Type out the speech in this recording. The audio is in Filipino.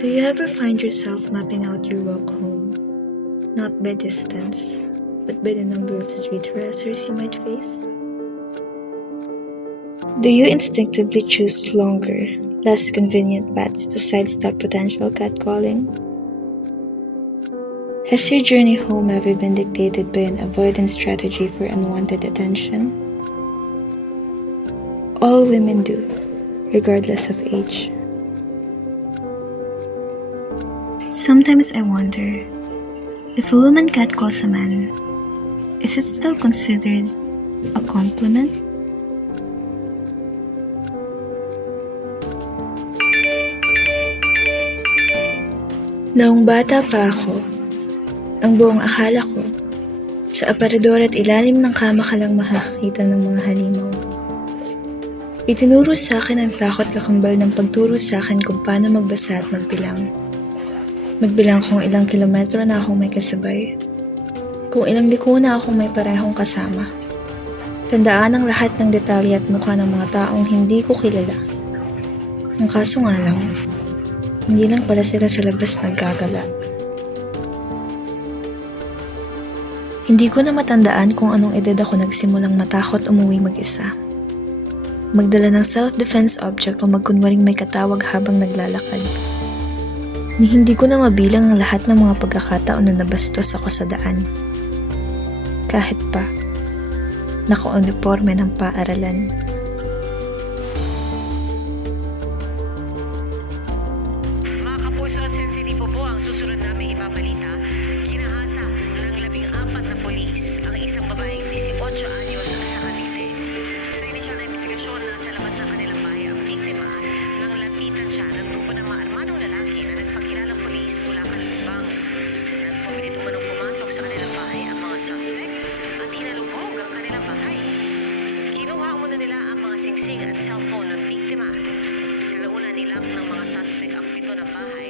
Do you ever find yourself mapping out your walk home, not by distance, but by the number of street harassers you might face? Do you instinctively choose longer, less convenient paths to sidestep potential catcalling? Has your journey home ever been dictated by an avoidance strategy for unwanted attention? All women do, regardless of age. Sometimes I wonder, if a woman catcalls a man, is it still considered a compliment? Noong bata pa ako, ang buong akala ko, sa aparador at ilalim ng kama ka lang makakita ng mga halimaw. Itinuro sa akin ang takot kakambal ng pagturo sa akin kung paano magbasa at magbilang. Magbilang kung ilang kilometro na akong may kasabay, kung ilang liko na akong may parehong kasama. Tandaan ang lahat ng detalye at mukha ng mga taong hindi ko kilala. Ang kaso nga lang, hindi lang pala sila sa labas naggagala. Hindi ko na matandaan kung anong edad ako nagsimulang matakot umuwi mag-isa. Magdala ng self-defense object o magkunwaring may katawag habang naglalakad. Ni hindi ko na mabilang ang lahat ng mga pagkakataon na nabastos ako sa daan. Kahit pa, naka-uniforme ng paaralan. Puso sensitibo po ang susunod namin ibabalita. Kinahasa ng 14 na polis ang isang babaeng 18 anyos sa Cavite. Sa inisyal na investigasyon na sa labas ng kanilang bahay ang biktima nang lapitan siya ng grupo ng mga armadong lalaki na nagpakilalang polis mula Kalibang. Nagpumilit umanong pumasok sa kanilang bahay ang mga suspect at hinalubog ang kanilang bahay. Kinuha muna nila ang mga singsing at cellphone ng biktima. Kalauna nilak ng mga suspect ang pito ng bahay